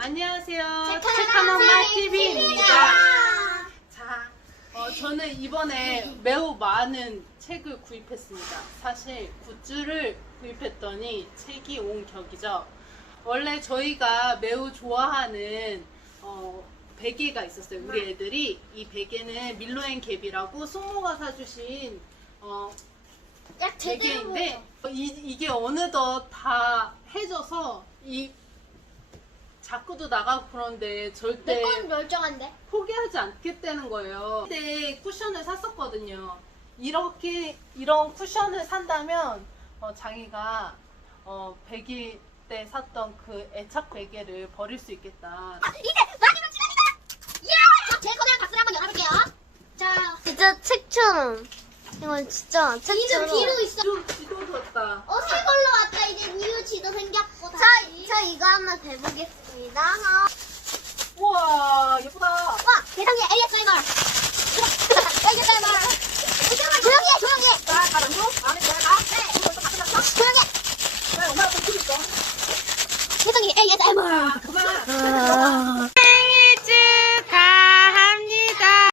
안녕하세요. 착한 엄마 TV입니다. 자, 어, 저는 이번에 매우 많은 책을 구입했습니다. 사실 굿즈를 구입했더니 책이 온 격이죠. 원래 저희가 매우 좋아하는 어, 베개가 있었어요. 우리 애들이 이 베개는 밀로앤 갭이라고 숙모가 사주신 어, 야 제대로 베개인데 이, 이게 어느덧 다 해져서 이 자꾸도 나가고 그런데 절대 내건 멀쩡한데 포기하지 않겠다는 거예요. 근데 쿠션을 샀었거든요. 이렇게 이런 쿠션을 산다면 어, 장이가 어, 100일 때 샀던 그 애착 베개를 버릴 수 있겠다. 이제 마지막 시간이다 야! 제 거는 박수를 한번 열어볼게요 자 진짜 책처럼. 이건 진짜 책처럼. 뒤로 있어 좀 지도졌다. 어 새 걸로 왔다 이제 이유치도 생겼고 자, 다시 저 이거 한번 대보겠습니다. 우와 예쁘다. 와 세상에 ASMR ASMR 조용히 해 조용히 해 자, 다 남고 마음에 들어가. 네. 벌써 다 끝났어? 조용히 해 자, 엄마가 좀 있어. 세상에 ASMR 아, 그만.